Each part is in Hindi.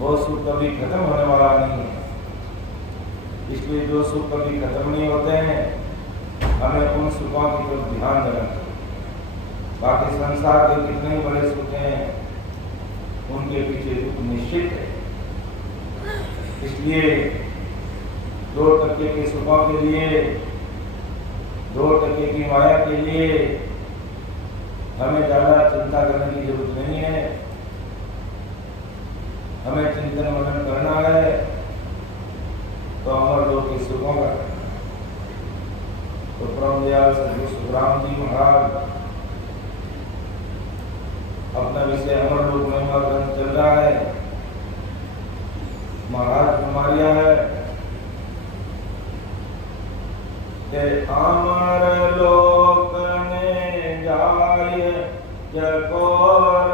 वो सुख कभी खत्म होने वाला नहीं है। इसलिए जो सुख कभी खत्म नहीं होते हैं, हमें उन सुखों की तरफ ध्यान देना चाहिए। बाकी संसार के कितने ही बड़े सुख हैं, उनके पीछे दुख निश्चित है। इसलिए 2% के सुखों के लिए, 2% की माया के लिए हमें ज्यादा चिंता करने की जरूरत नहीं है। हमें चिंतन मनन करना है तो अमर लोक के सुखों का। तो परम दयाल सद्गुरु सुखराम जी महाराज अपना विषय अमर लोक महिमा ग्रंथ चल रहा है। महाराज हमारिया है कि अमर लोक में जाय जकोर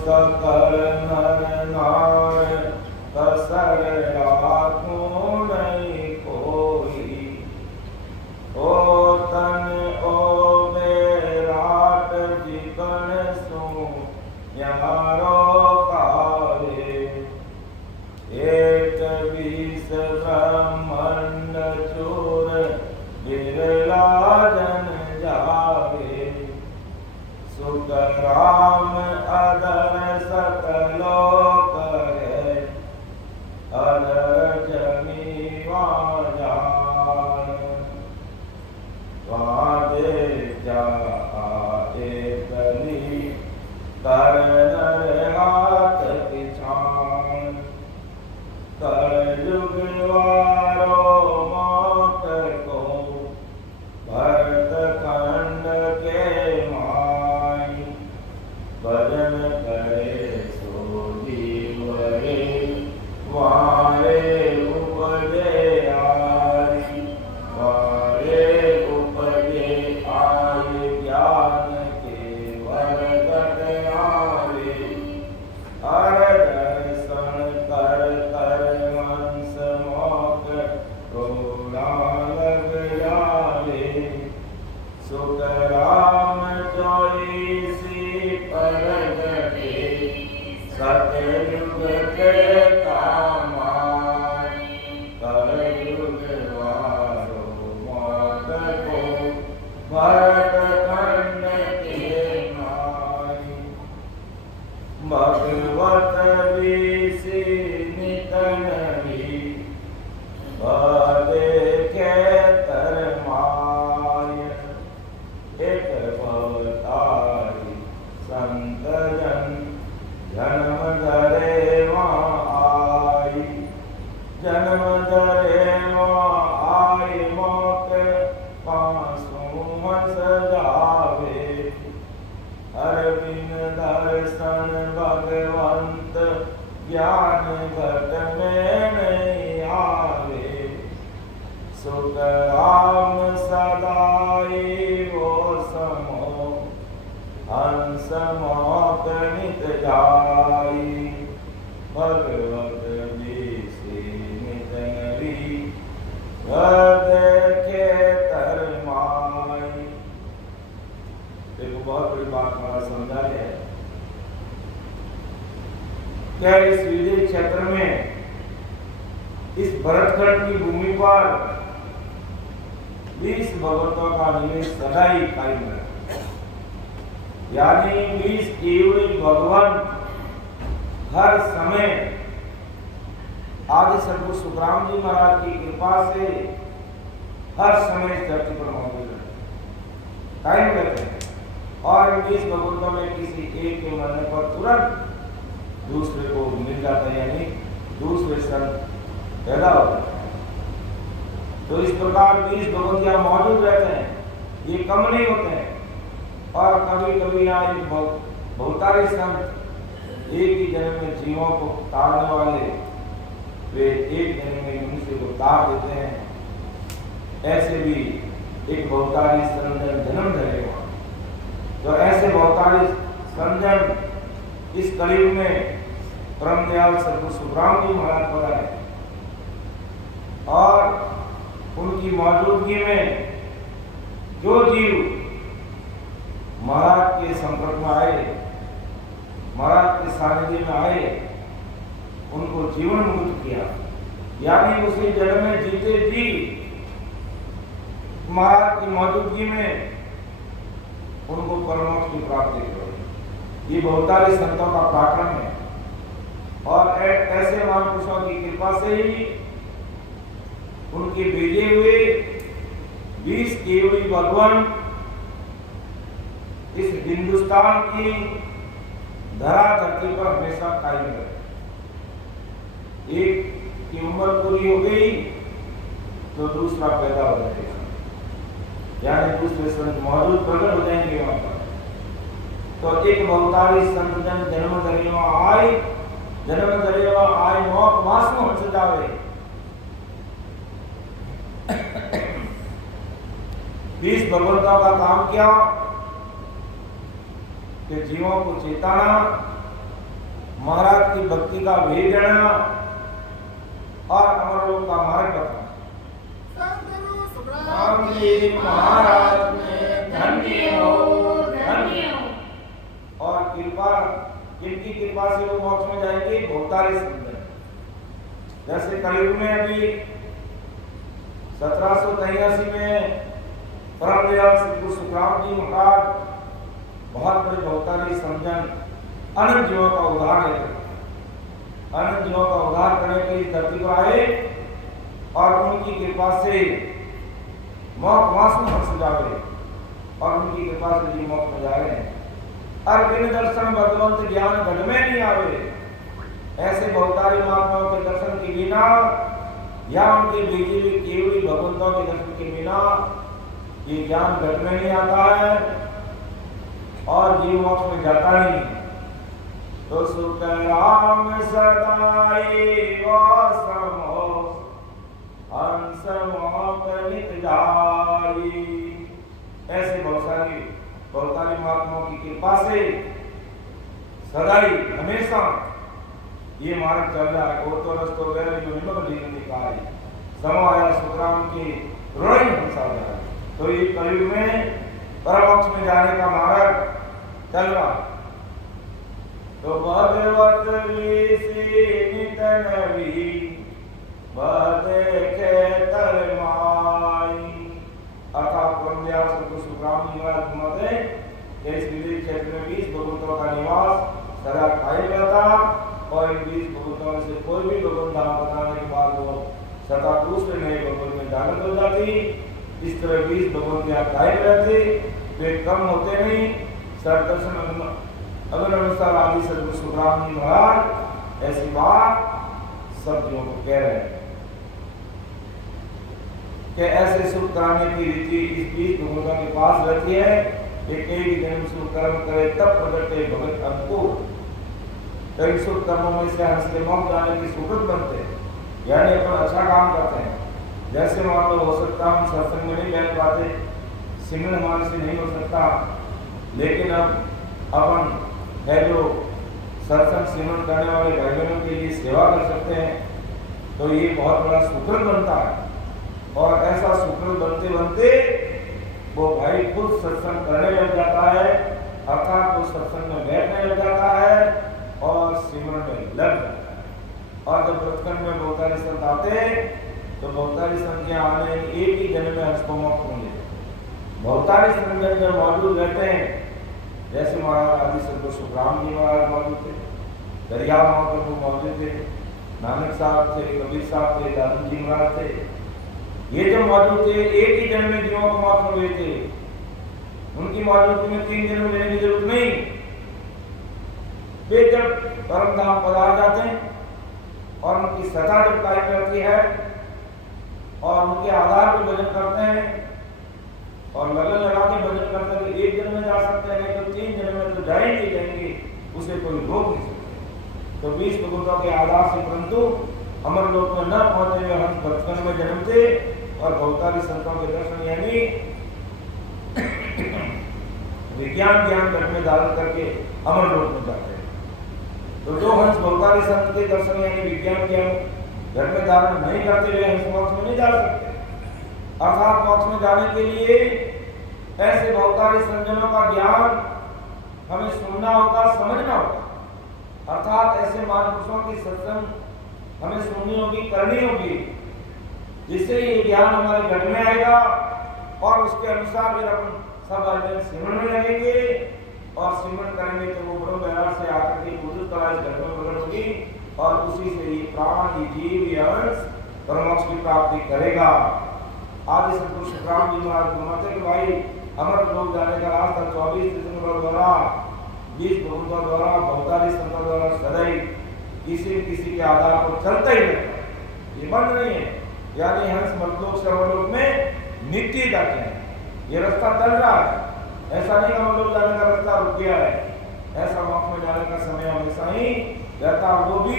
सकल नर नार कसर राखूं नहीं कोई। ओ तन ओ बेराट जिकन सू यारो कारे। एक बीस ब्रह्मंड चूर बिरला जन जावे। सुख राम अदर सकलो करे, अदर जमी जान। वादे जाए कली कर नर हाथ पिछान। कर युग वारो मौत को भरत खंड के माई। भजन करे सो जीवरे वारे उपजे आई। वारे उपजे आई ज्ञान के वरगट आवे। हर दर्शन कर कर मंस मोक रोना लग जावे। सुख राम चोईसी परगटे, सतयुग के कामाई। कलयुग वारो मौत को भरत खंड के माई। भगवत बीसी नित नरी, देखे तर माय। एक भवतारी संत जन जन्म धरे वहाँ आई। जन्म धरे वहाँ आई मौत पांसों मन सजावे। हर बिन दर्शन भगवंत ज्ञान घट में नहीं आवे। सुख राम सदाई वो समो, हंस मौत नित जाई। भगवत बीसी नित नरी, देखे तर माई। देखो बहुत बड़ी बात हमारा समझा है। क्या इस विजय क्षेत्र में, इस भरतखंड की भूमि पर 20 भगवतों का निवेश सदा ही कायम है। यानी 20 केवल भगवान हर समय आदि सद्गुरु सुखराम जी महाराज की कृपा से हर समय इस धरती पर मौजूद है, कायम रहते हैं। और 20 भगवतों में किसी एक के मरने पर तुरंत दूसरे को मिल जाता है, यानी दूसरे संत पैदा होता है। तो इस प्रकार 20 भगवत यहाँ मौजूद रहते हैं, ये कम नहीं होते हैं। और कभी कभी यहाँ बहुतारी संत एक ही जन्म में जीवों को तारने वाले, वे एक जन्म में मनुष्य को तार देते हैं। ऐसे भी एक बहुतारी संजन जन्म धरेगा। तो ऐसे बहुतारी संजन इस कलयुग में परम दयाल सद्गुरु सुखराम जी महाराज पर आए और उनकी मौजूदगी में जो जीव महाराज के संपर्क में आए, महाराज के सानिध्य में आए, उनको जीवन मुक्त किया, यानी उसी जन्म में जीते जी महाराज की मौजूदगी में उनको परमोक्ष की प्राप्ति करो। ये बहुतारी संतों का पराक्रम है और ऐसे महापुरुषों की कृपा से ही उनके भेजे हुए 20 केवड़ी भगवान इस हिंदुस्तान की धरा धरती पर हमेशा कायम रहे। एक की उम्र पूरी हो गई तो दूसरा पैदा हो जाएगा, यानी दूसरे संत मौजूद प्रकट हो जाएंगे वहां पर। तो एक बहुतारी संत जन जन्म धरियो आय, जन्म धरियो आय मोक मास में हंस जावे। 20 भगवंतों का काम क्या कि जीवों को चेताना, महाराज की भक्ति का भेद देना और अमरों का मार्ग बताना। महाराज में धन्य हो, धन्य हो। और कृपा, किनकी कृपा से वो मोक्ष में जाएंगे? बहुतारी संत। जैसे कलयुग में अभी 1783 में परम दयाल सद्गुरु सुखराम जी महाराज बहुत बड़े बहुतारी समझन अनंत जीवों का उद्धार लेते, अनंत जीवों का उद्धार करने के लिए धरती पर आए और उनकी कृपा से मोक्ष मास में हंस जावे और उनकी कृपा से जी मोक्ष में जा रहे हैं। और बिन दर्शन भगवंत ज्ञान घट में नहीं आवे। ऐसे बहुतारी महात्माओं के दर्शन के बिना या उनके भेजे हुए केवली भगवंतों के दर्शन के बिना ये ज्ञान घट में नहीं आता है और जीव मोक्ष में जाता नहीं। तो सुख राम सदाई वासमो हंस मोकनित जाई। ऐसे बहुतारी महात्माओं की कृपा से सदाई हमेशा ये मार्ग चल रहा है। और तो रस्तो गए जो निमक जीवन दिखाई, समाया सुखराम की रोई हंसा जाए। तो ये कलयुग में परमोक्ष में जाने का मार्ग चल रहा। तो भगवत नितनवी बदेखे तरमाई। अर्थात परमदयाल सद्गुरु सुखराम जी महाराज घुमाते इस विदेश क्षेत्र में 20 भगवंतों का निवास सदा कायम रहता और इन 20 भगवंतों में से कोई भी भगवंत धाम बताने के बाद वो सदा दूसरे नए भगवंत में जागृत हो जाती। इस तरह 20 भगवंत यहाँ कायम रहते, वे कम होते नहीं। सरदर्शन अनुसार आदि सद्गुरु सुखराम जी महाराज ऐसी बात सब जीवों को कह रहे हैं कि ऐसे सुख कराने की रीति इस 20 भगवंतों के पास रहती है। एक ही जन्म सुख कर्म करे तब प्रगटे भगत अंकुर। कई सुख कर्मों में से हंस के मोक्ष जाने की सुकृत बनते हैं, यानी अपन अच्छा काम करते हैं। जैसे मान लो हो सकता हम सत्संग में नहीं बैठ पाते, सिमरन हमारे से नहीं हो सकता, लेकिन अब अपन है जो सत्संग सिमरन करने वाले भाई बहनों के लिए सेवा कर सकते हैं, तो ये बहुत बड़ा सुकृत बनता है। और ऐसा सुकृत बनते बनते वो भाई खुद सत्संग करने लग जाता है, अर्थात वो सत्संग में बैठने लग जाता है और सिमरन में लग जाता है। और जब व्रतखंड में बहुतारी संत आते तो बहुतारी संत यहाँ आने एक ही जन्म में हंस को मोक्ष मिले। बहुतारी संत जब मौजूद रहते हैं, जैसे महाराज आदि सद्गुरु सुखराम जी महाराज मौजूद थे, दरिया महाप्रभु मौजूद थे, नानक साहब थे, कबीर साहब थे, दादू जी महाराज थे। ये जो मौजूद थे एक ही जन्म में जीवों को मोक्ष हुए थे। उनकी मौजूदगी में 3 जन्म लेने की जरूरत नहीं। वे जब परम धाम पधार जाते हैं और उनकी सदा जब कायम रहती है और उनके आधार पर भजन करते हैं और लगन लगा के भजन करते हैं, तो 1 जन्म में जा सकते हैं, नहीं तो 3 जन्म में तो जाएंगे जाएंगे, उसे कोई रोक नहीं सकते। तो 20 भगवंतों के आधार से परंतु अमर लोक में न पहुंचे हुए हंस बचपन में जन्मते और बहुतारी संतों के दर्शन यानी विज्ञान ज्ञान घट में धारण करके अमर लोक में जाते हैं। तो जो हंस बहुतारी संत के दर्शन यानी विज्ञान ज्ञान घट में धारण नहीं करते हुए हंस मोक्ष में नहीं जा सकते। अर्थात मोक्ष में जाने के लिए ऐसे बहुतारी संजनों का ज्ञान हमें सुनना होगा, समझना होगा। अर्थात ऐसे महापुरुषों की सत्संग हमें सुननी होगी, करनी होगी, जिससे ये ज्ञान हमारे घर में आएगा और उसके अनुसार फिर हम सब अर्जन सिमरन में लगेंगे और सिमरन करेंगे तो वो ब्रह्म विहार से आकर के बुजुर्ग कला इस घर में प्रकट होगी और उसी से ये प्राण, ये जीव, ये अंश परमोक्ष की प्राप्ति करेगा। आदि सतगुरु सुखराम जी महाराज घुमाते कि भाई अमर लोक जाने का रास्ता 24 दिसंबर द्वारा 20 भगवतों द्वारा बहुतारी संतों द्वारा सदैव किसी न किसी के आधार पर चलता ही रहता है, ये बंद नहीं है। यानी हंस मतलोक सर्वलोक में नित्य जाते हैं, ये रास्ता चल रहा है। ऐसा नहीं हम लोग जाने का रास्ता रुक गया है, ऐसा मोक्ष में जाने का समय हमेशा ही रहता, वो भी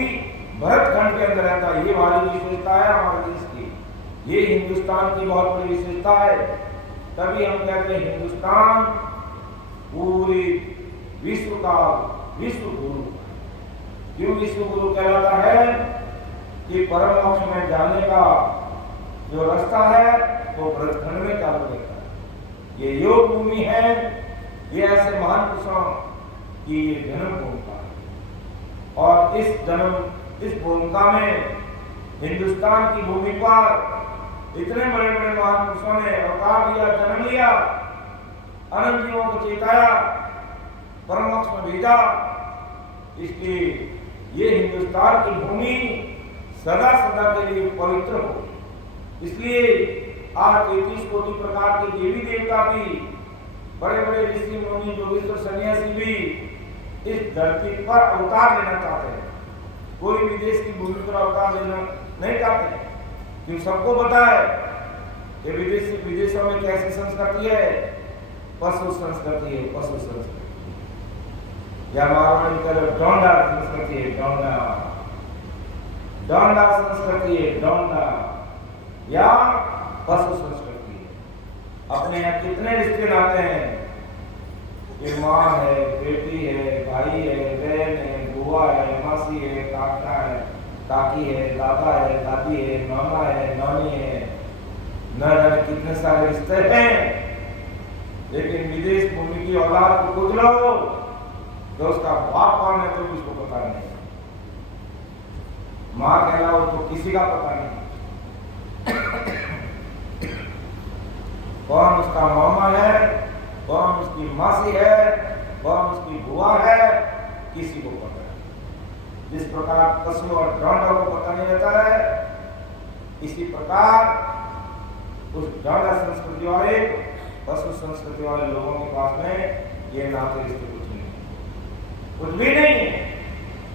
भरत खंड के अंदर रहता है। ये वाली विशेषता है हमारे देश की, ये हिंदुस्तान की बहुत बड़ी विशेषता है। तभी हम कहते हैं हिंदुस्तान पूरी विश्व का विश्व गुरु। क्यों विश्व गुरु कहलाता है? कि परम मोक्ष में जाने का जो रास्ता है वो भरत खंड में चालू रहता है। ये योग भूमि है, ये ऐसे महान पुरुषों की ये जन्म भूमिका है। और इस भूमिका में हिंदुस्तान की भूमि पर इतने बड़े बड़े महान पुरुषों ने अवतार लिया, जन्म लिया, अनंत जीवों को चेताया, परम मोक्ष में भेजा। इसलिए ये हिंदुस्तान की भूमि सदा सदा के लिए पवित्र हो। इसलिए आज 33 कोटि प्रकार के देवी देवता भी, बड़े बड़े ऋषि मुनि योगेश्वर सन्यासी भी इस धरती पर अवतार लेना चाहते हैं। कोई विदेश की भूमि पर अवतार लेना नहीं चाहते, क्योंकि सबको पता है कि विदेशों में कैसी संस्कृति है, पशु संस्कृति है, पशु संस्कृति या मारवाड़ी तरफ डोंडा संस्कृति है, डोंडा संस्कृति है, डोंडा या पशु संस्कृति है। अपने यहाँ कितने रिश्ते नाते हैं, ये माँ है, बेटी है, भाई है, बहन है, बुआ है, मासी है, काका है, काकी है, दादा है, दादी है, मामा है, नानी है, न जाने कितने सारे रिश्ते हैं। लेकिन विदेश भूमि की औलाद को पूछ लो तो उसका बाप कौन है तो उसको पता नहीं, माँ कहलाओ तो किसी का पता नहीं, कौन उसका मामा है, कौन उसकी मासी है, कौन उसकी बुआ है, किसी को पता नहीं। जिस प्रकार पशु और डोंडा को पता नहीं रहता है, इसी प्रकार उस डोंडा संस्कृति वाले, पशु संस्कृति वाले लोगों के पास में ये नाते रिश्ते कुछ भी नहीं है।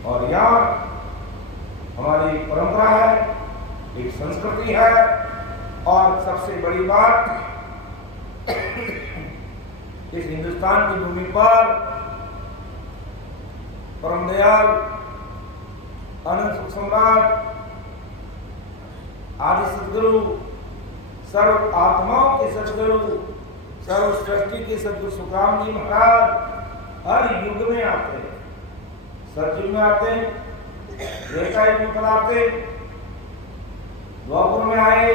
और यहाँ हमारी परंपरा है, एक संस्कृति है। और सबसे बड़ी बात, इस हिंदुस्तान की भूमि पर परम दयाल अनंत सुख सम्राट आदि सदगुरु, सर्व आत्माओं के सदगुरु, सर्व सृष्टि के सदगुरु सुखराम जी महाराज हर युग में आते हैं। सतयुग में आते, त्रेता युग में आते, द्वापर में आए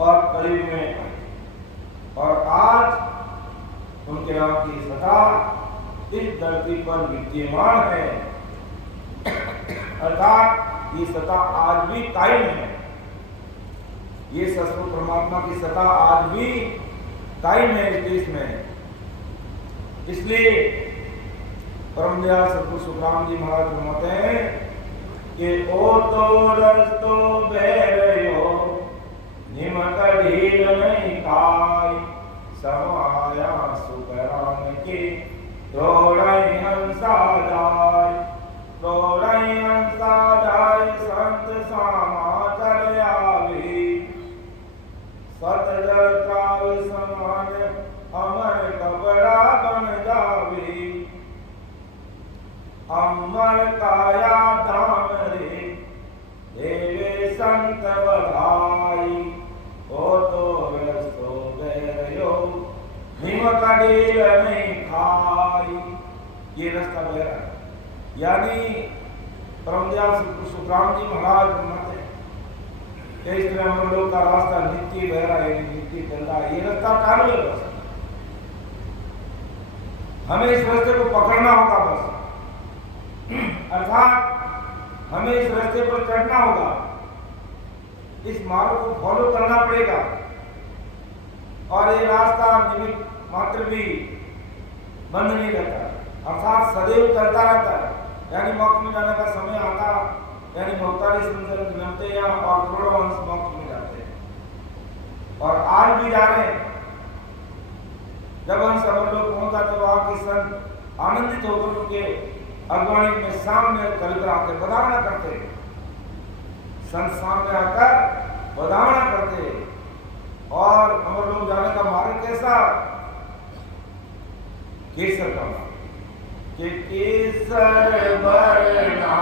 और कलयुग में आए। और आज उनके नाम की सत्ता इस धरती पर विद्यमान है। अर्थात ये सत्ता आज भी कायम है, ये सत्य परमात्मा की सत्ता आज भी कायम है इस देश में। इसलिए परम दयाल सतगुरु सुखराम जी महाराज फरमाते हैं कि ओ तो रस्तो बेरयो निमक ढील नहीं खाई, समाया सुकरान के तोड़ई हंसा जाय, तोड़ई हंसा जाय, संत समाचार आवे, सतजल त्राव समान अमर कपड़ा बन जावे, अमर काया दाम रे देवे संत बधाई, ओ तो रसो बेरयो निमक ढील नहीं खाई। ये रास्ता बह रहा है। यानी परम दयाल सतगुरु सुखराम जी महाराज फरमाते हैं इस तरह हम लोग का रास्ता नित्य बह रहा है, नित्य चल रहा है। ये रास्ता चालू है, बस हमें इस रास्ते को पकड़ना होगा बस, अर्थात हमें इस रास्ते पर चढ़ना होगा, इस मार्ग को फॉलो करना पड़ेगा। और ये रास्ता निमित्त मात्र भी बंद नहीं रहता, अर्थात सदैव चलता रहता है। यानी मोक्ष में जाने का समय आता, यानी 42 संवत्सर जन्मते हैं और करोड़ों अंश मोक्ष में जाते हैं, और आज भी जा रहे हैं। जब हम सब लोग पहुंच जाते वहां के संत आनंदित होकर उनके अगवानी में सामने चलकर आकर बधावना करते, संत सामने आकर बधावना करते। और हम लोग जाने का मार्ग कैसा? केसर का मार्ग, कि केसर वर्णा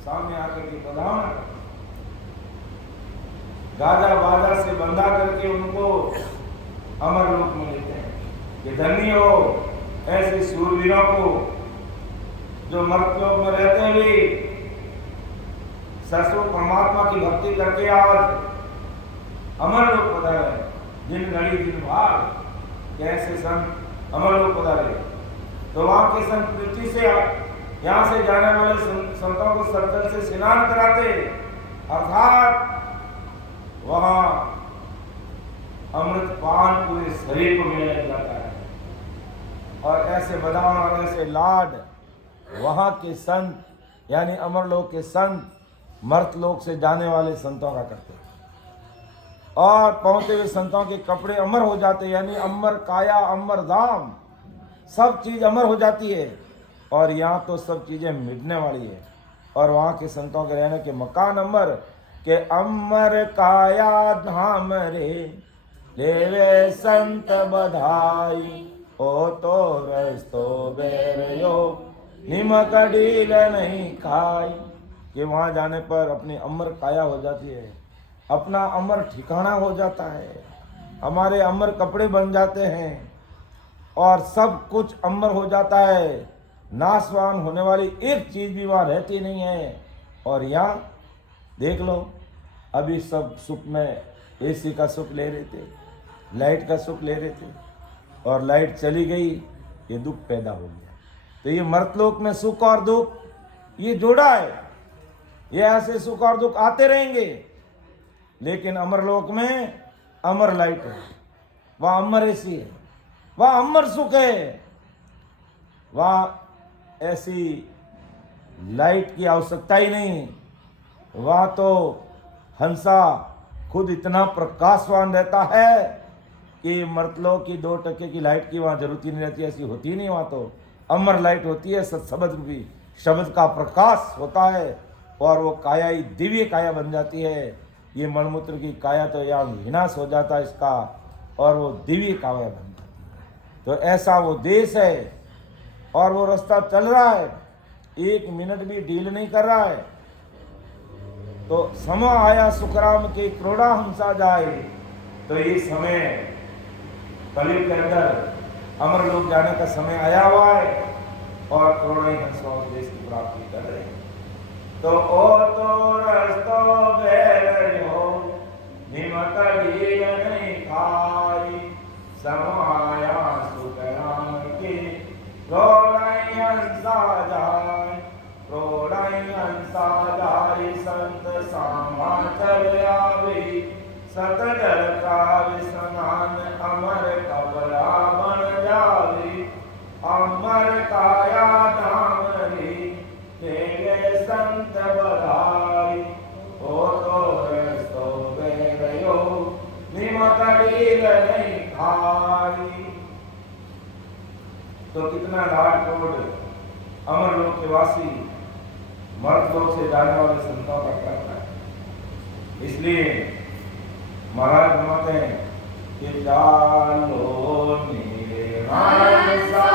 सामने आकर के बधावना, गाजा बाजा से बंधा करके उनको अमर लोक में लेते हैं कि धन्य हो ऐसे शूरवीरों को जो मर्तलोक में रहते हुए सरसों परमात्मा की भक्ति करके आज अमर लोक पधारे, दिन घड़ी दिन भाग कैसे संत अमर लोक पधारे। तो वहां के संत पृथ्वी से यहाँ से जाने वाले संतों को सत्तर से स्नान कराते, अर्थात वहां अमृत पान पूरे शरीर को मिलने लग जाता है। और ऐसे बधावन और ऐसे लाड वहां के संत यानी अमरलोक के संत मर्तलोक से जाने वाले संतों का करते, और पहुंचे हुए संतों के कपड़े अमर हो जाते, यानी अमर काया अमर धाम, सब चीज अमर हो जाती है। और यहाँ तो सब चीजें मिटने वाली है। और वहाँ के संतों के रहने के मकान अमर के अमर काया धाम रे लेवे संत बधाई, ओ तो रस्तो बेरयो निमक डील नहीं खाई। कि वहाँ जाने पर अपनी अमर काया हो जाती है, अपना अमर ठिकाना हो जाता है, हमारे अमर कपड़े बन जाते हैं और सब कुछ अमर हो जाता है। नाशवान होने वाली एक चीज भी वहाँ रहती नहीं है। और यहाँ देख लो, अभी सब सुख में एसी का सुख ले रहे थे, लाइट का सुख ले रहे थे, और लाइट चली गई, ये दुख पैदा हो गया। तो ये मर्तलोक में सुख और दुख ये जोड़ा है, ये ऐसे सुख और दुख आते रहेंगे। लेकिन अमरलोक में अमर लाइट है, वहाँ अमर एसी है, वहाँ अमर सुख है, वहाँ ऐसी लाइट की आवश्यकता ही नहीं। वहाँ तो हंसा खुद इतना प्रकाशवान रहता है कि मर्तलोक की 2% की लाइट की वहाँ जरूरत ही नहीं रहती, ऐसी होती नहीं। वहाँ तो अमर लाइट होती है, सत्शब्द रूपी शब्द का प्रकाश होता है, और वो काया ही दिव्य काया बन जाती है। ये मलमूत्र की काया तो यहाँ विनाश हो जाता है इसका, और वो दिव्य काया बन जाती है। तो ऐसा वो देश है, और वो रास्ता चल रहा है, 1 मिनट भी डील नहीं कर रहा है। तो समय आया सुखराम के क्रोड़ा हंसा जाए। तो ये समय कलयुग के अंदर अमर लोक जाने का समय आया हुआ है, और करोड़ा ही हंस उस देश की प्राप्ति कर रहे हैं। तो ओ तो रस्तो बेरयो निमक डील नहीं खाई, समाया सुखराम के क्रोड़ाई हंसा जाए, क्रोड़ाई हंसा जाए। संत सामा चल आवे, सत जल का विसन नान अमर कपड़ा बन जावी अमर काया नाम री तेरे संत बधाई ओ तो रस्तो बेरयो निमक लील नहीं खाई। तो कितना लाड कोड अमर लोक के वासी मर्द लोक से जाने वाले संतों का करता है। इसलिए महाराज फरमाते हैं कि जालो नीरे मानसा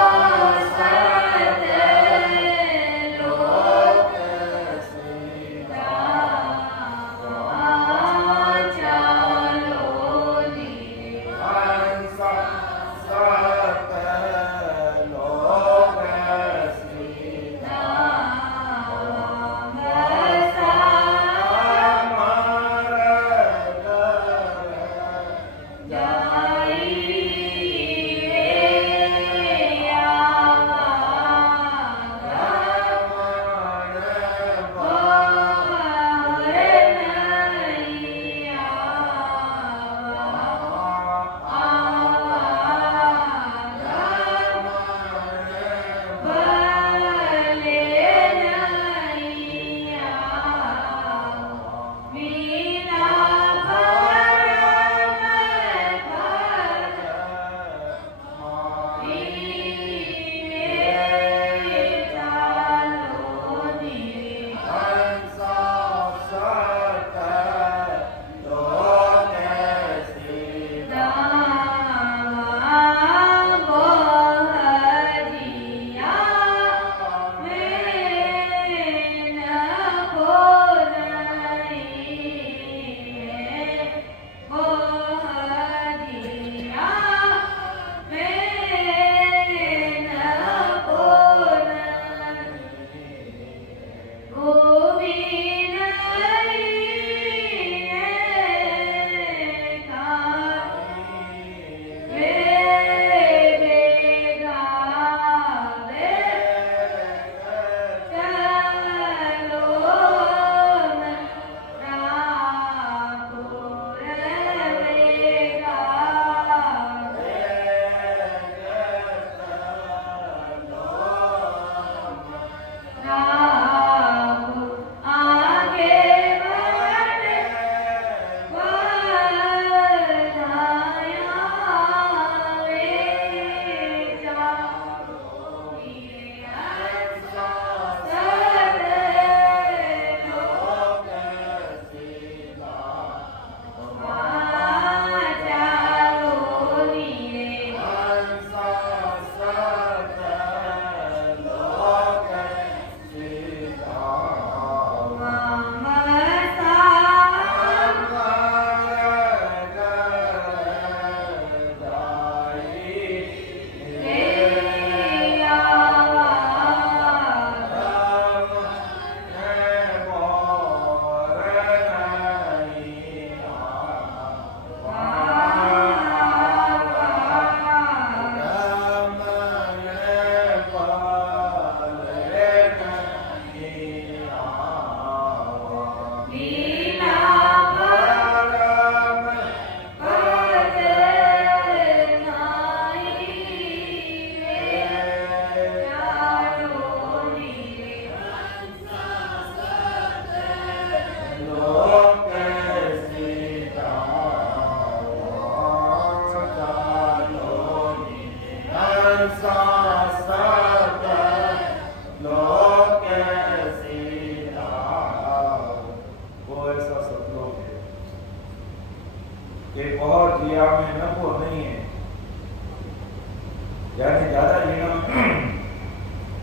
यानी ज्यादा जीना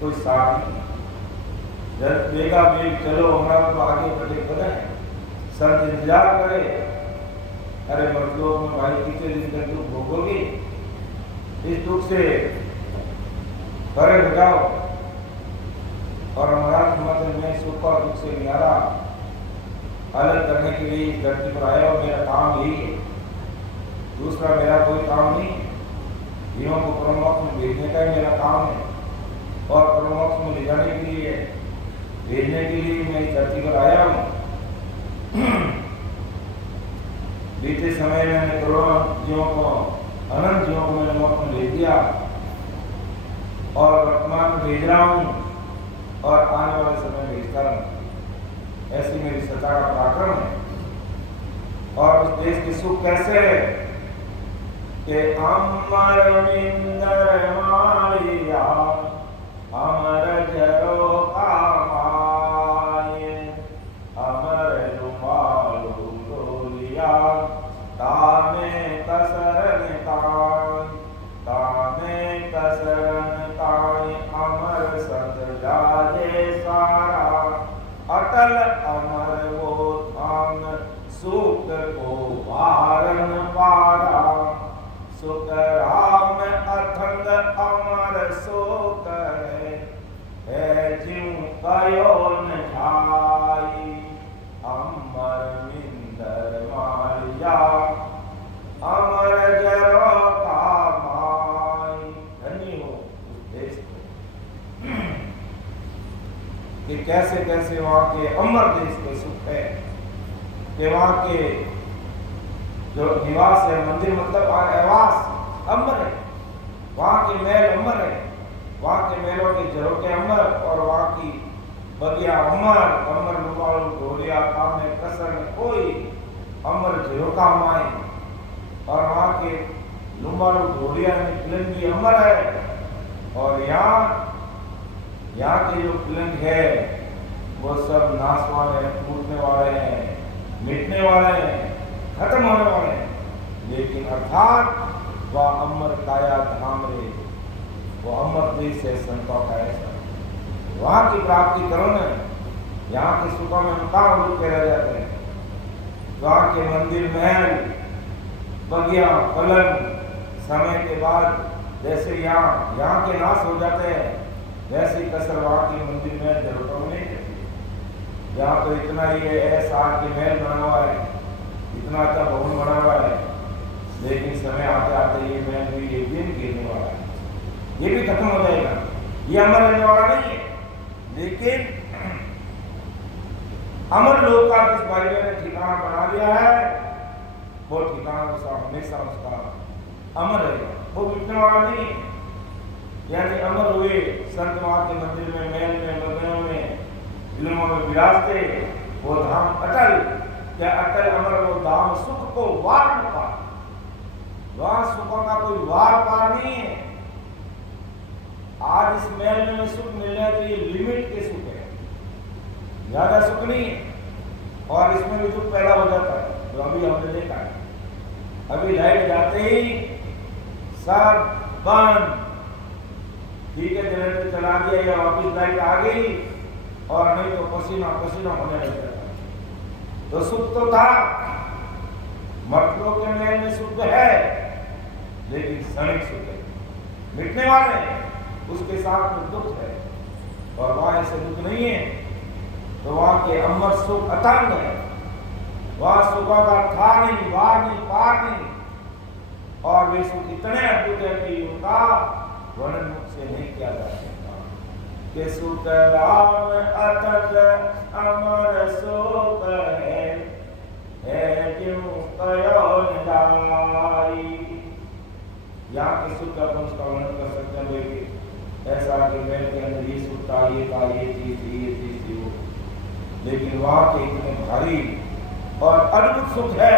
कोई साथ नहीं। जब बेगा बेग चलो हमारा तो आगे बढ़े बढ़े संत इंतजार करे। अरे मजदूर में भाई कितने दिन तक दुख भोगोगी, इस दुख से परे बचाओ। और महाराज हिमाचल में सुख और दुख से न्यारा अलग करने के लिए इस धरती पर आया और मेरा काम यही है, दूसरा मेरा कोई काम नहीं। जीवों को परमोक्ष में भेजने का ही मेरा काम है और परमोक्ष में ले जाने के लिए भेजने के लिए मैं इस धरती पर आया हूँ। बीते समय में मैंने करोड़ों जीवों को, अनंत जीवों को मैंने मौत में भेज दिया और वर्तमान में भेज रहा हूँ और आने वाले समय में भेजता रहूँ। ऐसी मेरी सत्ता का पराक्रम है। और उस देश की सुख कैसे है कि अमर मिंदर मालिया अमर जरो कामाये अमर रुमालू डोलिया तामे कसरन ताय अमर सत जाए सारा अटल अमर वो धाम सुख को वारन पारा सुख राम अथंग अमर शोक है जीव कयो न जाई अमर मिंदर मालिया अमर जरो कामाई। धन्य हो उस देश को कि कैसे कैसे वहां के अमर देश के सुख है कि वहां के जो निवास है, मंदिर मतलब आवास अमर है, वहां के महल अमर है, वहां के महलों के झरोखे अमर और वहां की बगिया अमर अमर लुमालू ढोलिया काम में कसर में कोई अमर झरोका माए और वहां के लुमालू ढोलिया में फिल्म अमर है। और यहाँ के जो फिल्म है वो सब नाश वाले टूटने वाले हैं, मिटने वाले हैं, खत्म होने वाले हैं। लेकिन अर्थात वह अमर काया धाम रे, वो अमर देश है संतों का ऐसा। वहां की प्राप्ति करो न, यहाँ के सुखों में हम कहाँ रुके रह जाते हैं। वहां के मंदिर महल बगिया पलंग समय के बाद जैसे यहाँ के नाश हो जाते हैं वैसे ही कसर वहां के मंदिर में जरूरतों में नहीं रहती। यहाँ तो इतना ये ऐसा के महल बना हुआ है, इतना अच्छा भवन बना हुआ है, लेकिन समय आते आते ये महल भी एक दिन गिरने वाला है, ये भी खत्म हो जाएगा, ये अमर रहने वाला नहीं है। लेकिन अमर लोक का जिस भाई ने ठिकाना बना लिया है वो ठिकाना उसका हमेशा उसका अमर रहेगा, वो मिटने वाला नहीं है। यानी अमर हुए संत वहां के मंदिर में, महल में, मंदिरों में, फिल्मों में विराजते, वो धाम अटल, क्या अटल अमर वो धाम सुख को वार न पार, वहां सुखों का कोई वार पार नहीं है। आज इस महल में सुख मिल रहा है तो ये लिमिट के सुख है, ज्यादा सुख नहीं है, और इसमें भी दुख पैदा हो जाता है जो अभी हमने देखा है। अभी लाइट जाते ही सब बंद, ठीक है जनरेटर चला दिया या वापिस लाइट आ गई, और नहीं तो पसीना पसीना होने लग जाता है। तो सुख तो था, मर्दों के महल में सुख है, लेकिन क्षणिक सुख है, मिटने वाले हैं, उसके साथ में दुख है। और वहां ऐसे दुख नहीं है, तो वहां के अमर सुख अतंग है, वहां सुखों का था नहीं, वार नहीं, पार नहीं, और वे सुख इतने अद्भुत है कि उनका वर्णन मुझसे नहीं किया जा सकता। कि सुख राम अतल अमर सुख है क्यों कयो न जाई। यहाँ के सुख का हम उसका वर्णन कर सकते हैं, लेकिन ऐसा कि महल के अंदर ये सुख था, ये था, ये चीज थी वो, लेकिन वहां के इतने भारी और अद्भुत सुख है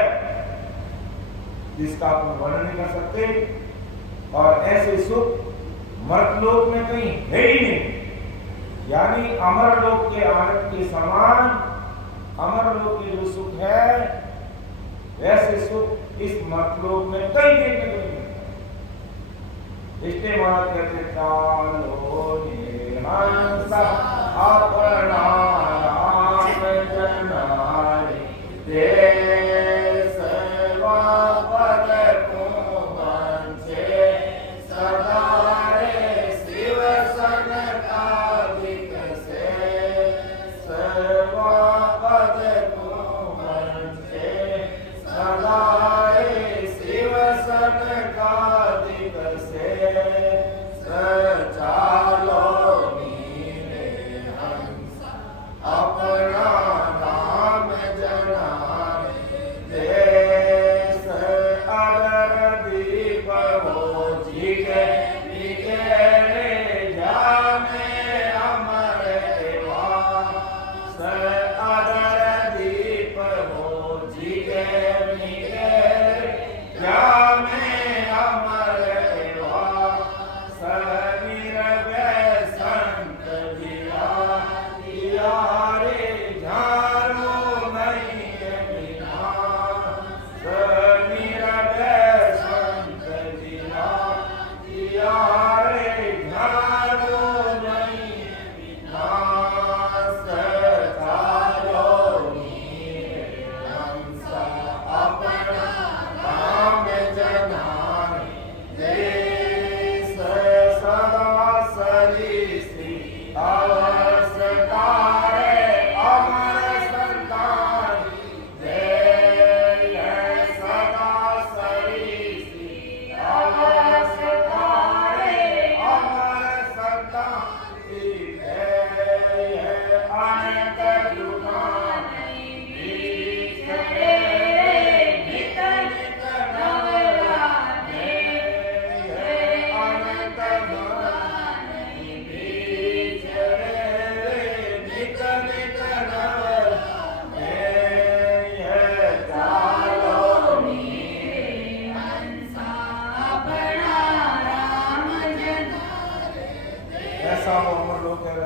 जिसका आप वर्णन नहीं कर सकते। और ऐसे सुख मर्तलोक में कहीं है ही नहीं, यानी अमर लोक के आनंद के समान अमर लोक के जो सुख है वैसे सुख इस मर्तलोक में कहीं देखने को नहीं मिलता। इसलिए महाराज कहते चालो निहंस अपना राम जनारे देश वापद को बंचे सदा रे शिव सन कादिक से सर्वापद को बंचे सदा रे शिव सन कादिक से चालो नीरे हंस अपना नाम जनारे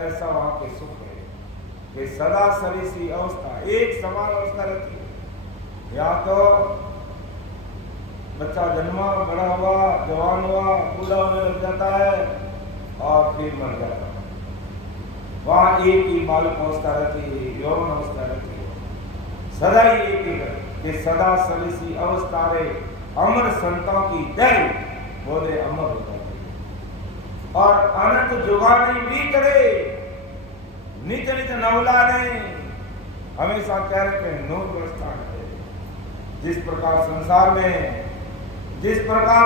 ऐसा वहां के सुख है कि सदा सरीसी अवस्था, एक समान अवस्था रहती है। या तो बच्चा जन्मा, बड़ा हुआ, जवान हुआ, बूढ़ा होने लग जाता है और फिर मर जाता है। वहां एक ही बालक अवस्था रहती है, यौवन अवस्था रहती है। सदा ही एक ही कि सदा सरीसी अवस्था रे अमर संतों की दय बोले अमर हो जाते और अनंत जुगानी बीतरे नित नित नवला ने हमेशा कह रहे थे नूर व्यवस्था है। जिस प्रकार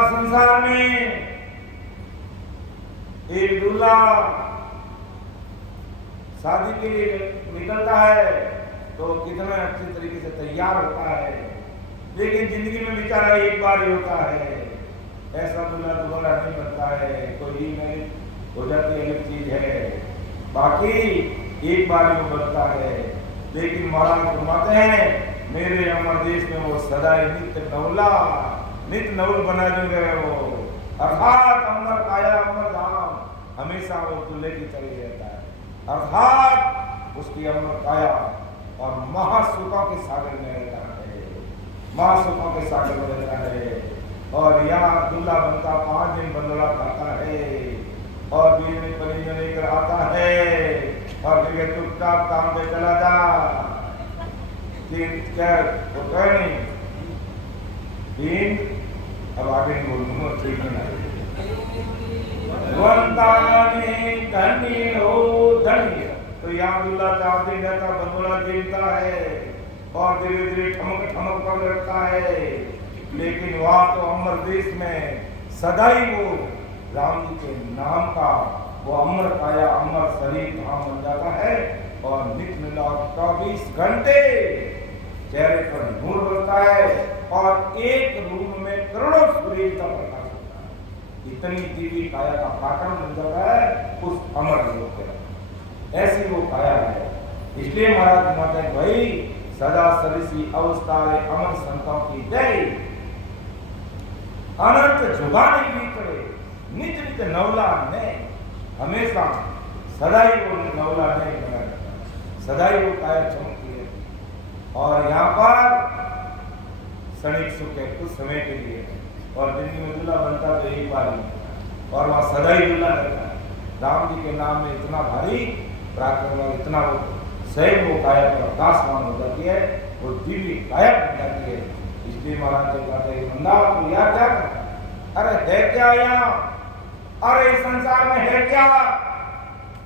संसार में एक दूल्हा शादी के लिए निकलता है तो कितना अच्छे तरीके से तैयार होता है, लेकिन जिंदगी में बेचारा एक बार ही होता है। ऐसा दूल्हा दोबारा नहीं बनता है, कोई मैरिज हो जाती अलग चीज है, बाकी एक बार ही वो बनता है। लेकिन महाराज फरमाते हैं मेरे अमर देश में वो सदा नित नवल बना जो गए वो, अर्थात अमर काया अमर धाम हमेशा वो दूल्हे की चली रहता है, अर्थात उसकी अमर काया और महासुखों के सागर में रहता है, महासुखों के सागर में रहता है। और यहाँ दूल्हा बनता 5 दिन बंदला खाता है और बीच में परिजन लेकर आता है और फिर चुपचाप काम पे चला जा। तो कह नहीं तीन, अब आगे नहीं बोलूंगा, ठीक नहीं। धन्य हो धन्य, तो यहाँ दूल्हा 4 दिन रहता, बंदोला देता है और धीरे धीरे ठमक कर रखता है। लेकिन वहां तो अमर देश में सदा ही वो राम जी के नाम का वो अमर काया अमर शरीर धाम बन जाता है और नित मिला 24 घंटे चेहरे पर नूर बरसता है और एक रूम में करोड़ों सूर्य का प्रकाश होता है। इतनी दिव्य काया का पाटन बन जाता है उस अमर लोक में। ऐसी वो काया है। इसलिए महाराज माता भाई सदा सरिसी अवस्था अमर संतों की जय, अनंत जुगानी बीतरे नित नित नवला ने, हमेशा सदा ही वो नवला नहीं बना रहता, सदा ही वो काया चमकती है। और यहाँ पर क्षणिक सुख है कुछ समय के लिए, और जिंदगी में दूल्हा बनता तो एक बार ही, और वहाँ सदा ही दूल्हा रहता है। राम जी के नाम में इतना भारी पराक्रम, इतना वो स्वयं वो काया पर आकाशवान हो जाती है, वो दिव्य काया बन जाती है। इसलिए महाराज जी कहते हैं बंदा तो यार क्या कर, अरे है क्या यहाँ, अरे इस संसार में है क्या,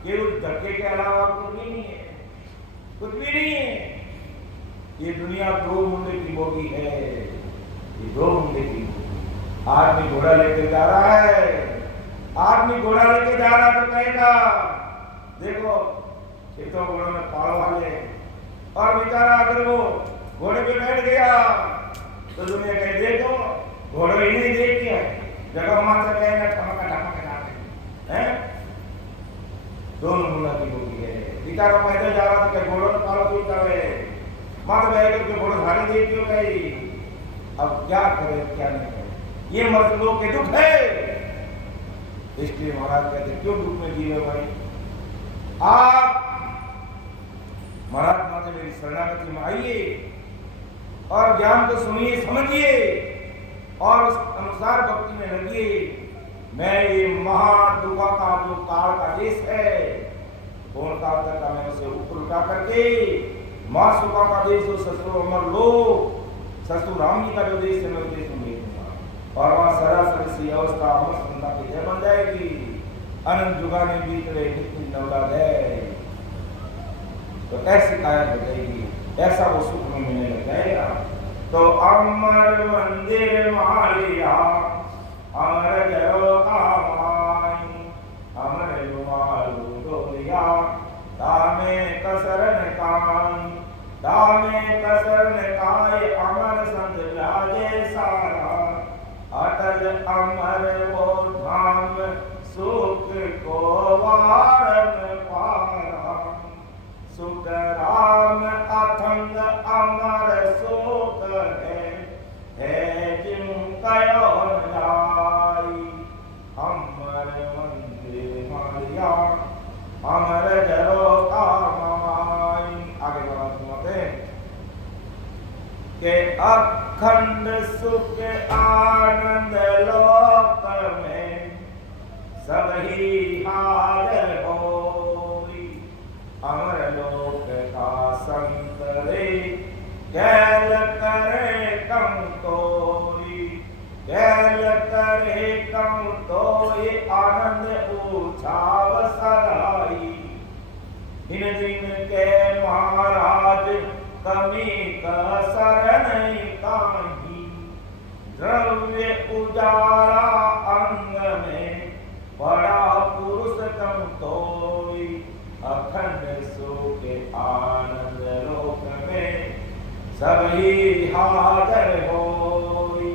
केवल धक्के के अलावा कुछ भी नहीं है, कुछ भी नहीं है। ये दुनिया 2 मुंडे की बोगी है, ये 2 मुंडे की बोगी। आदमी घोड़ा लेके जा रहा है, आदमी घोड़ा लेके जा रहा तो कहेगा देखो खेतों घोड़ों में पाल वाले, और बेचारा अगर वो घोड़े पे बैठ गया तो दुनिया कहे देखो घोड़े ही नहीं देख के जगह मात्र कहेगा ठमका जाते हैं। दोनों मुन्ना की बोगी है। बेचारा पैदल जा रहा था क्या घोड़ों ने पालो क्यों कर रहे, मात्र बैठ के घोड़े धारे देख क्यों गई। अब क्या करे क्या नहीं करे, ये मर्द लोग के दुख है। इसलिए महाराज कहते क्यों दुख में जीवे भाई, आप महाराज माते मेरी शरणागति में आइए और ज्ञान को सुनिए समझिए और उस अनुसार भक्ति में लगिए। मैं ये महादुखा का जो काल का देश है, कौन काल तक का मैं उसे ऊपर उठा करके महासुखा का देश हो ससुर अमर लोग, ससुर राम जी का जो देश है मैं देश में भेजूंगा और वहां सरासर सी अवस्था अमर संता की जय बन जाएगी। अनंत जुगाने बीत रहे नित्य नवला है, तो ऐसी काया हो जाएगी, ऐसा वो सुख में मिलने लग जाएगा। तो अमर मंदिर मालिया अमर जयो कामाई, अमर रुमालू डोलिया दामे कसरन कान, दामे कसरन काय अमर संग लाजे सारा, अटल अमर वो धाम सुख को वारन पारा, सुख राम अथंग अमर सुख है जिम कयो जाई, अमर मंदिर मालिया अमर अखंड सुख आनंद लोक में सबही हाजर होई। अमर लोक का संत रे कैल करे कम तोरी, कैल करे कम तोरी आनंद उछाव सराई। इन दिन के महाराज कमी कसर नहीं काहीं, द्रव्य उजाला अंग में बड़ा पुरुष कम तोई। अखंड सुख आनंद लोक में सभी हाजर होई।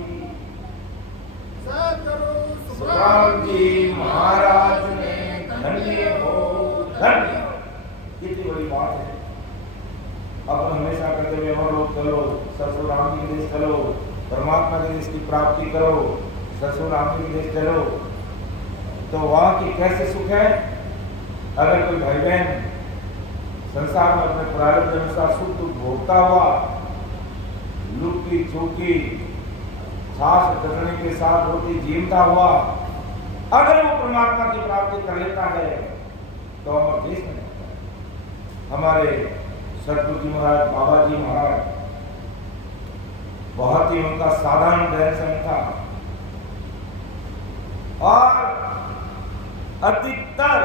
सुखराम जी महाराज ने धन्य हो धन्य। कितनी बड़ी बात है। अब हमेशा कहते हुए हम लोग चलो ससुर राम के देश चलो, परमात्मा के देश की प्राप्ति करो, ससुर राम के देश चलो। तो वहां की कैसे सुख है? अगर कोई भाई बहन संसार में अपने प्रारब्ध अनुसार सुख दुख भोगता हुआ लुक्की चूकी छाछ चटनी के साथ रोटी जीवता हुआ अगर वो परमात्मा की प्राप्ति कर लेता है तो अमर देश में हमारे सतगुरु जी महाराज, बाबा जी महाराज, बहुत ही उनका साधारण दर्शन था और अधिकतर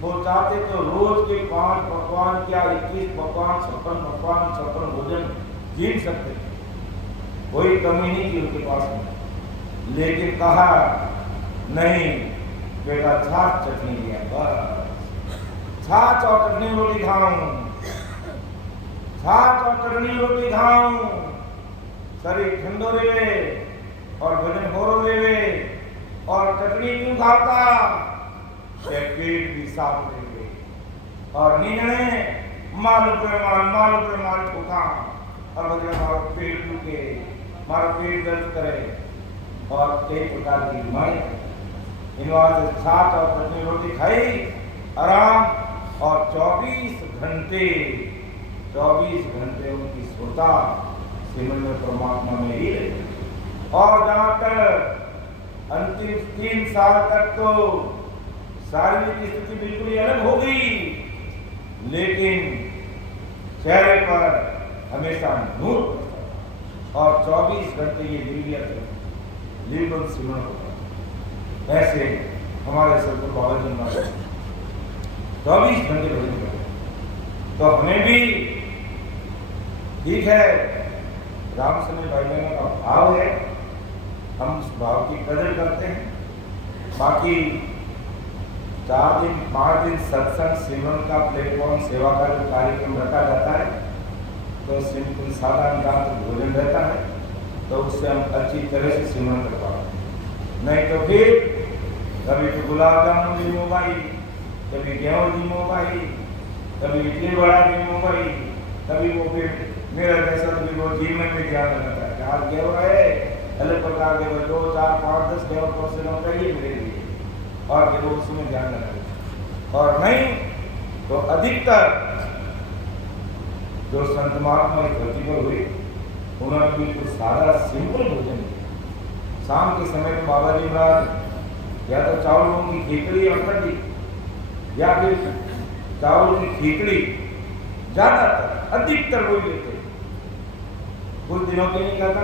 वो चाहते तो रोज के 5 पकवान क्या 21 पकवान 56 भोजन जीव सकते, कोई कमी नहीं थी उनके पास में। लेकिन कहा नहीं बेटा छाछ चटनी लिया, बस छाछ और चटनी रोटी खाऊं, छाछ और चटनी रोटी खाऊं, शरीर ठंडो रहे और भोजन होरो लेवे और चटनी क्यों खाता, पेट भी साफ देंगे और नींदने मालू प्रमाण ठोका और भोजन हमारा पेट दुखे, हमारा पेट दर्द करे और कई प्रकार की बीमारी। इन से छाछ और चटनी रोटी खाई आराम और 24 घंटे उनकी सुरता सिमरन में परमात्मा में ही रही। और जहाँ तक अंतिम 3 साल तक तो शारीरिक स्थिति बिल्कुल ही अलग हो गई, लेकिन चेहरे पर हमेशा नूर और 24 घंटे ये निर्विघ्न सिमरन होता। ऐसे हमारे सतगुरु बाबा जी महाराज 24 घंटे भजन करते। तो हमें भी ठीक है, राम समय भाई बहनों का भाव है, हम उस भाव की कदर करते हैं। बाकी 4 दिन 5 दिन सत्संग सिमरन का प्लेटफॉर्म सेवा का जो कार्यक्रम रखा जाता है तो सिंपल साधारण रात भोजन रहता है, तो उससे हम अच्छी तरह से सिमरन कर पाते। नहीं तो फिर कभी तो गुलाब जामुन भी मोबाइल, कभी गेहूं भी मोबाइल, कभी इडली बड़ा भी मोबाइल, कभी वो फिर मेरा जैसा तो वो जीवन में ध्यान रखता है। आज गेहूं है अलग प्रकार के 2 4 5 10 गेहूं परसेंट चाहिए मेरे लिए और फिर उसमें ध्यान रखना। और नहीं तो अधिकतर जो संत महात्मा की धरती पर हुई उन्होंने बिल्कुल सादा सिंपल भोजन किया। शाम के समय में बाबा जी महाराज या तो चावलों की खिचड़ी और कढ़ी या फिर चावल की खिचड़ी ज्यादातर अधिकतर वही लेते, कुछ दिनों के नहीं कहता,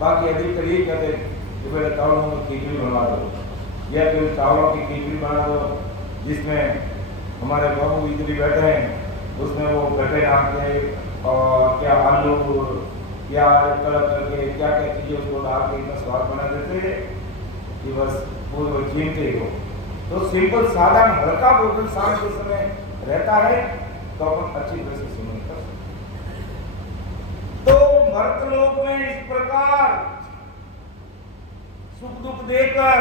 बाकी अधिकतर यही कहते कि बेटा चावलों की खिचड़ी बना दो या फिर चावलों की खिचड़ी बना दो जिसमें हमारे बाबू इधर बैठे हैं, उसमें वो गट्टे डालते और क्या आलू प्याज तड़क करके क्या क्या चीजें उसको डाल के इतना स्वाद बना देते हैं कि बस वो जीमते ही हो। तो सिंपल सादा हल्का भोजन शाम के समय रहता है तो अपन अच्छी तरह से सुन कर सकते। तो मर्तलोक में इस प्रकार सुख दुख देकर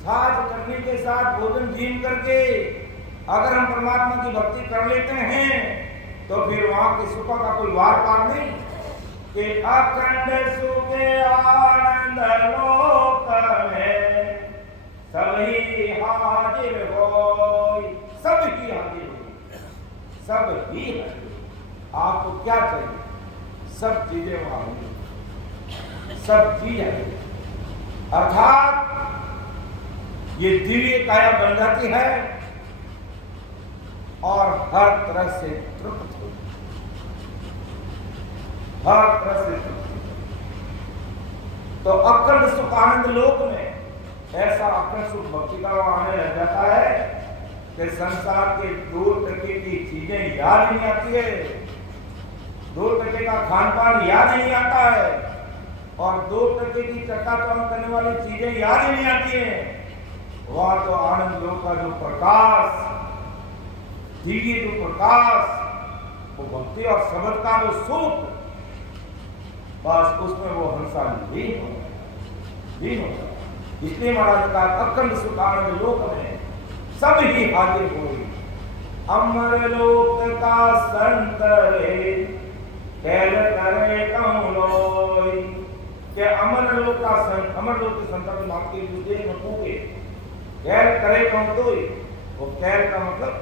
छाछ चटनी के साथ भोजन जीम करके अगर हम परमात्मा की भक्ति कर लेते हैं तो फिर वहां के सुख का कोई वार पार नहीं कि अखंड सुख आनंद लोक में सभी हाजिर होई, सब ही हाजिर होई, सब ही हाजिर। आपको क्या चाहिए? सब चीजें वहां होंगी, सब चीज है। अर्थात ये दिव्य काया बन जाती है और हर तरह से तृप्त होती है, हर तरह से तृप्त। तो अखंड सुख आनंद लोक में ऐसा अखंड सुख भक्ति का आने लग जाता है कि संसार के 2 टके की चीजें याद नहीं आती है, 2 टके का खान पान याद नहीं आता है, और 2 टके की चक्काचौंध करने वाली चीजें याद ही नहीं आती है। वह तो आनंद लोक का जो प्रकाश, दिव्य जो प्रकाश, वो भक्ति और शब्द का जो सुख, बस उसमें वो हंसा नहीं होता। इसलिए महाराज का अखंड सुख आनंद लोक में सब ही हाजिर हुए। अमर लोक का संत रे कैल करे कमलोई, के अमर लोक का संत, अमर लोक के संत की बात की विदेश में पूछे कैल करे कम तो, वो कैल का मतलब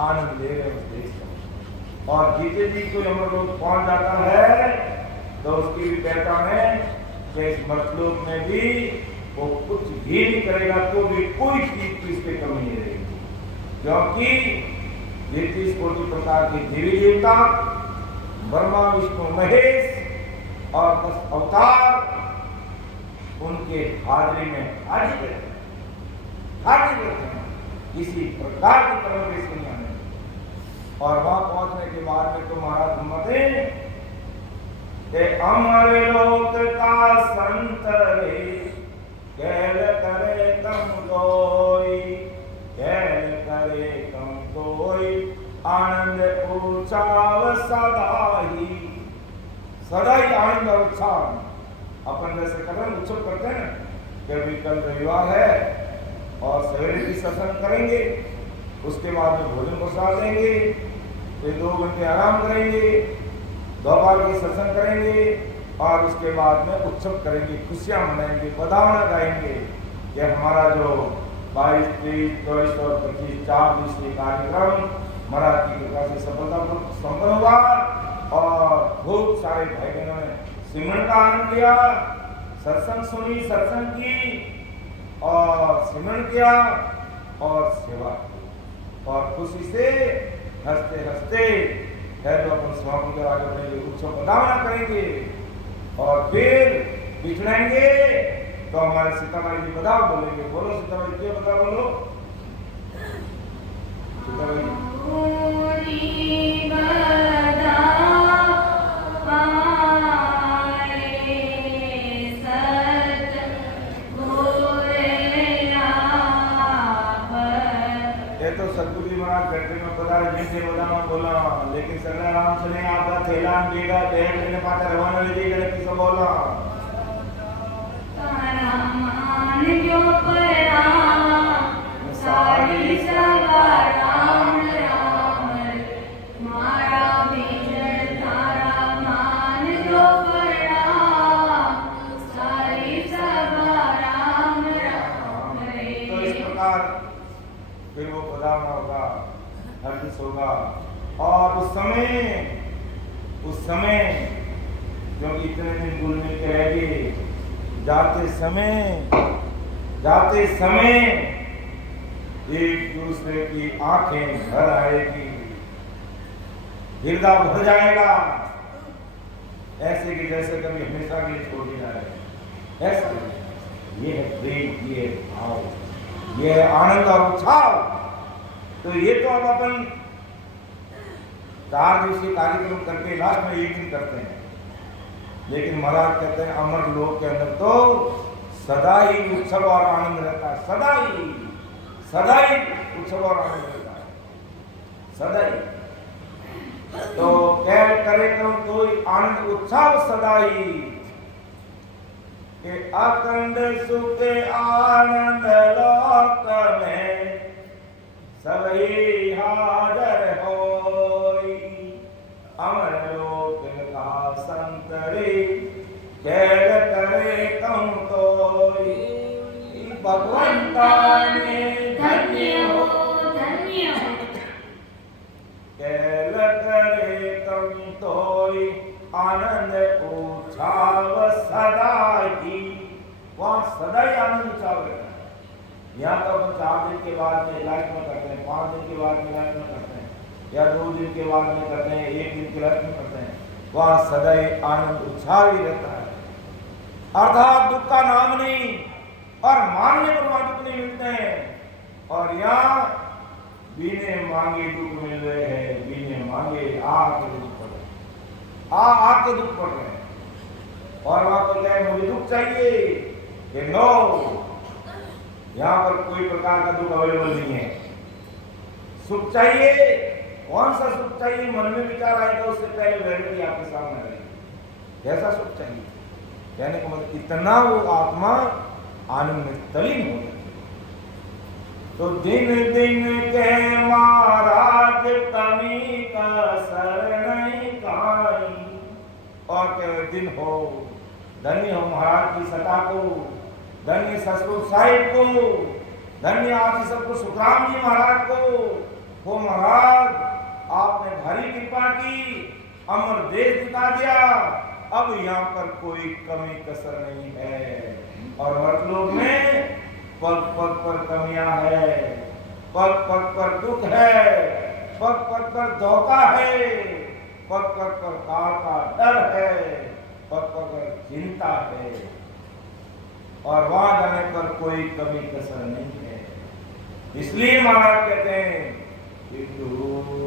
आनंद ले रहे उस देश का। और जीते जी कोई अमर लोक पहुंच जाता है तो उसकी भी पहचान है कि इस मर्तलोक में भी वो कुछ भी नहीं करेगा तो भी कोई चीज की इसकी कमी नहीं रहेगी, क्योंकि ये 30 कोटि प्रकार के देवी देवता, ब्रह्मा विष्णु महेश और 10 अवतार उनके हाजिरी में हाजिर रहते हैं, किसी प्रकार की परवरिश नहीं आने। और वहां पहुंचने के बाद में तो महाराज हिम्मत के अमर लोक का संत रे कैल करे कम कोई, कैल करे कम कोई, आनंद उत्साह सदा ही आनंद और उत्साह। अपन जैसे कर रहे हैं, उत्सव करते हैं कि अभी कल रविवार है और सवेरे की सत्संग करेंगे, उसके बाद में भोजन प्रसाद देंगे, फिर 2 घंटे आराम करेंगे, दोपहर की सत्संग करेंगे और उसके बाद में उत्सव करेंगे, खुशियां मनाएंगे, बधावना गाएंगे। ये हमारा जो 22, 23, 24 और 25 4 दिवसीय कार्यक्रम महाराज की कृपा से सफलतापूर्वक संपन्न हुआ और बहुत सारे भाई बहनों ने सिमरन का आनंद लिया, सत्संग सुनी, सत्संग की और सिमरन किया और सेवा की और खुशी से हंसते हंसते है जो अपन समाप्ति के आगे बढ़ेंगे, उत्सव बधावना करेंगे और फिर बिछड़ेंगे तो हमारे सीताबाई जी बधाव बोलेंगे। बोलो सीताबाई जी, बधाव बोलो सीताबाई जी। तो सतगुरु जी महाराज घंटे में पधारे, जिनसे बधाना बोला, लेकिन सगला राम सुने आपका थैला बेगा बैठ लेने पाता रवाना ले जी गलत किसको बोला तारा मान जो परा सारी सवा राम राम, मारा भीतर तारा मान जो परा सारी सवा राम राम। तो इस प्रकार फिर वो बधाना होगा, हर्ष होगा और उस समय क्योंकि इतने दिन भूलने के रह गए, जाते समय एक दूसरे की आंखें भर आएगी, हृदय भर जाएगा, ऐसे कि जैसे कभी हमेशा के लिए छोड़ दिया है। ऐसा ये है प्रेम, ये है भाव, ये है आनंद और उत्साह। तो ये तो अब अपन 4 दिवसीय कार्यक्रम करके लास्ट में एक दिन करते हैं, लेकिन महाराज कहते हैं अमर लोक के अंदर तो सदा ही उत्सव और आनंद रहता है, सदा ही उत्सव और आनंद रहता है, सदा ही। तो कैल करे तो आनंद उत्सव सदा ही, कि अखंड सुख आनंद लोक में सभी हाजर होई, अमर लोक का संत रे कैल करे कम तोई। भगवंता ने धन्य हो कैल करे कम तोई, आनंद सदा ही आनंद उत्साह रहता है। यहाँ तो अपन 4 दिन के बाद में लाइफ में करते हैं, 5 दिन के बाद में लाइफ में करते हैं, या 2 दिन के बाद में करते हैं, 1 दिन के लाइफ में करते हैं, वहाँ सदा ही आनंद उत्साह ही रहता है। अर्थात दुख का नाम नहीं और मांगने पर वहां दुख नहीं मिलते हैं। और यहाँ बिने मांगे दुख मिल रहे हैं, बिने मांगे आके दुख पड़ रहे, आके दुख पड़ रहे हैं। और वहां पर क्या है, मुझे दुख चाहिए कि नो, यहाँ पर कोई प्रकार का दुख अवेलेबल नहीं है। सुख चाहिए, कौन सा सुख चाहिए, मन में विचार आएगा उससे पहले व्यक्ति आपके सामने आएगी, कैसा सुख चाहिए। कहने का मतलब इतना वो आत्मा आनंद में तलीन हो गई। तो दिन दिन के महाराज कमी का शरण काई, और के दिन हो, धन्य हो महाराज की सता को, धन्य ससुर साहिब को, धन्य आप सबको सुखराम जी महाराज को। हो महाराज, आपने भारी कृपा की, अमर देश दिखा दिया, अब यहाँ पर कोई कमी कसर नहीं है। और मतलब में पग पग पर कमियां है, पग पग पर दुख है, पग पग पर धोखा है, पग पग पर काल का डर है, पग पग पर चिंता है, और वहां जाने पर कोई कमी कसर नहीं है। इसलिए महाराज कहते हैं कि दूर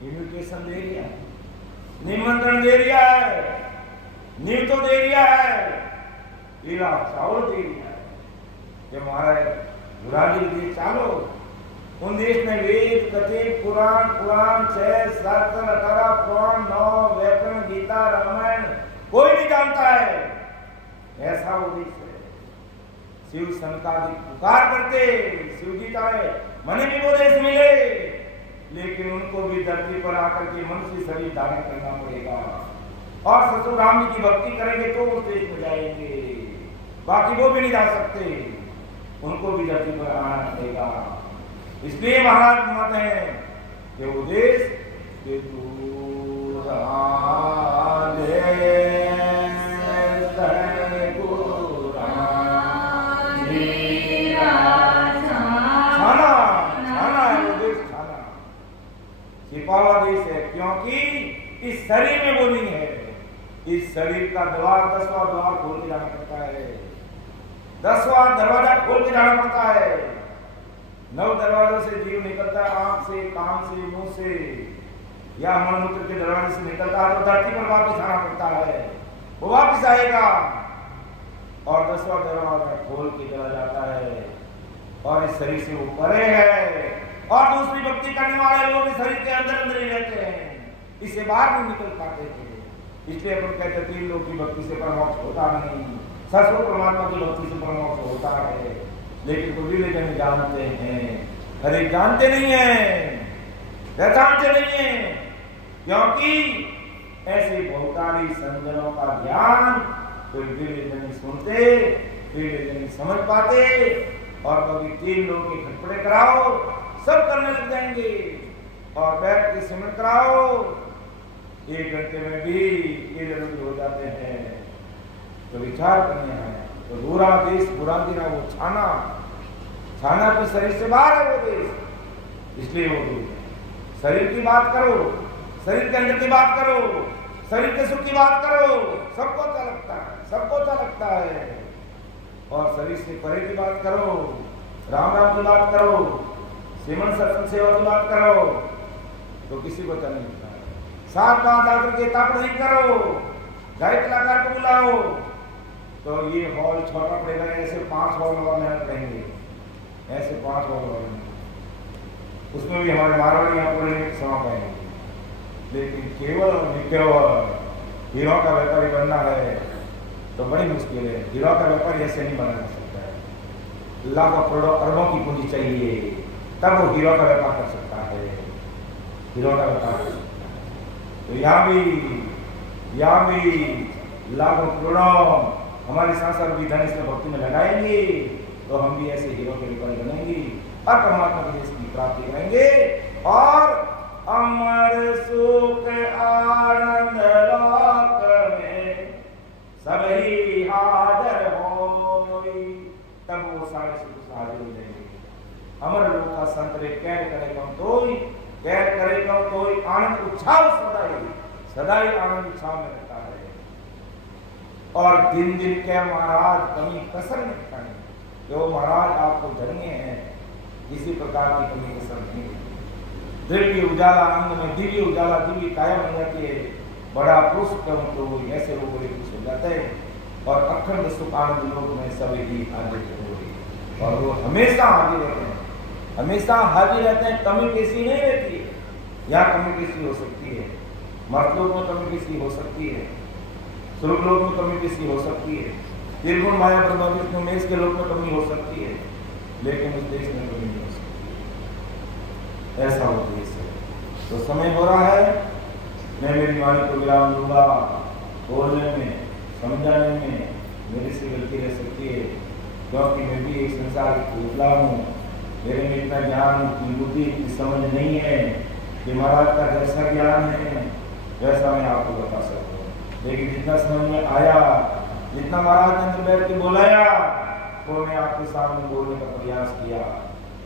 इन्विटेशन दे दिया, निमंत्रण दे दिया है, नींव तो दे दिया है, पीला चावल दे दिया है। जब महाराज गुराजी दिए चालो, उन देश में वेद, कथे, पुराण, 6 शास्त्र, 18 पुराण, 9 व्याकरण, गीता, रामायण कोई नहीं जानता है। ऐसा वो देश है। शिव संतादि पुकार करते, शिव जी चाहे मने भी वो देश मिले, लेकिन उनको भी धरती पर आकर के मनुष्य शरीर धारण करना पड़ेगा। और ससुर राम जी की भक्ति करेंगे तो उस देश में जाएंगे, बाकी वो भी नहीं जा सकते, उनको भी धरती पर आना पड़ेगा। इसलिए महाराज मत है कि वो देश के दूर छिपावा देश है, क्योंकि इस शरीर में वो नहीं है। इस शरीर का द्वार 10वां द्वार खोल के जाना पड़ता है। 10वां दरवाजा खोल के जाना पड़ता है। 9 दरवाजों से जीव निकलता है, आंख से, कान से, मुंह से या मलमूत्र के दरवाजे से निकलता है तो धरती पर वापस आना पड़ता है, वो वापस आएगा और 10वां दरवाजा खोल के चला जाता है और इस शरीर से वो परे है और दूसरी भक्ति करने वाले लोग इस शरीर के अंदर अंदर ही रहते हैं, इससे बाहर नहीं निकल पाते थे। इसलिए अपन कहते 3 लोग की भक्ति से परमोक्ष होता नहीं, सचमुच परमात्मा की भक्ति से परमोक्ष होता है। लेकिन कोई रिलीजन जानते हैं, अरे जानते नहीं है, पहचानते नहीं है, क्योंकि ऐसे बहुतारी संजनों का ज्ञान कोई रिलीजन नहीं सुनते, रिलीजन नहीं समझ पाते और कभी 3 लोग के खटपटे कराओ सब करने लग जाएंगे और बैठ के सिमरन कराओ 1 घंटे में भी ये जरूर हो जाते हैं। तो विचार करने हैं तो बुरा देश बुरा गिरा वो छाना तो शरीर से बाहर है वो देश, इसलिए वो दूर है। शरीर की बात करो, शरीर के अंदर की बात करो, शरीर के सुख की बात करो, सबको अच्छा लगता है, सबको अच्छा लगता है। और शरीर से परे की बात करो, राम राम की बात करो, सिमरन सत्संग सेवा की बात करो तो किसी को अच्छा नहीं लगता है। 7 बात आकर के ताप नहीं करो, गाय कलाकार को बुलाओ तो ये हॉल छोटा पड़ेगा, ऐसे 5 हॉल और मेहनत रहेंगे, ऐसे 5 हॉल और उसमें भी हमारे मारवाड़ी यहाँ पर समा पाएंगे। लेकिन केवल और निकेवल हीरो का व्यापारी बनना है तो बड़ी मुश्किल है। हीरो का व्यापारी ऐसे नहीं बना जा सकता है, लाखों करोड़ों अरबों की पूंजी चाहिए तब वो हीरो का व्यापार कर सकता है, हीरो का व्यापार कर सकता है। तो यहाँ भी लाखों करोड़ों हमारे सांसार भी धन इसमें भक्ति में लगाएंगे तो हम भी ऐसे हीरो के व्यापारी बनेंगे और परमात्मा के देश की प्राप्ति करेंगे और अमर सुख आनंद लोक में सभी हाजिर होई, तब वो सारे सुख हाजिर हो जाएंगे। अमर लोक का संतरे कैद करे कम तोई, कैद करे कम तोई, आनंद उत्साह सदाई आनंद उत्साह में रहता है। और दिन दिन के महाराज कमी कसर नहीं खाएंगे, जो महाराज आपको धन्य है, किसी प्रकार की कमी कसर नहीं है। दिव्य उजाला आनंद में दिव्य उजाला दिव्य कायम हो जाती है, बड़ा पुरुष कम तो ऐसे लोग बड़े खुश हो जाते हैं और अखंड सुख आनंद लोग में सभी हाजिर हो गई और वो हमेशा हाजिर रहते हैं, हमेशा हाजिर रहते हैं। कमी किसी नहीं रहती है, यहाँ कमी किसी हो सकती है, मर्दलोक में कमी किसी हो सकती है, स्वर्गलोक में कमी किसी हो सकती है, निर्गुण माया ब्रह्म विष्णु महेश के लोक में कमी हो सकती है, लेकिन उस देश में कमी नहीं हो सकती। ऐसा वो देश है। तो समय हो रहा है, मैं मेरी वाणी को विराम दूंगा। बोलने में समझाने में मेरी से गलती रह सकती है, क्योंकि मैं भी एक संसार की पुतला हूँ, मेरे में इतना ज्ञान की बुद्धि की समझ नहीं है कि महाराज का जैसा ज्ञान है वैसा मैं आपको बता सकूँ। लेकिन जितना समझ में आया, जितना महाराज ने अंदर बैठ के बोलाया वो मैं आपके सामने बोलने का प्रयास किया।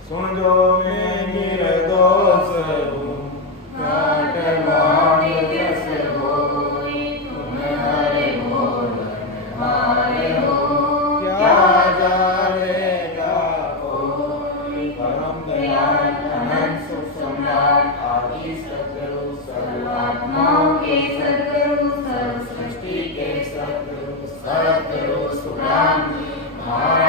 सुन जो मैं निर्दोष हूँ, क्या जानेगा कोई, परम दयाल अनंत सुख सम्राट आदि सद्गुरु सर्वात्माओं के सद्गुरु सर्व सृष्टि के सद्गुरु सद्गुरु सुखराम जी महाराज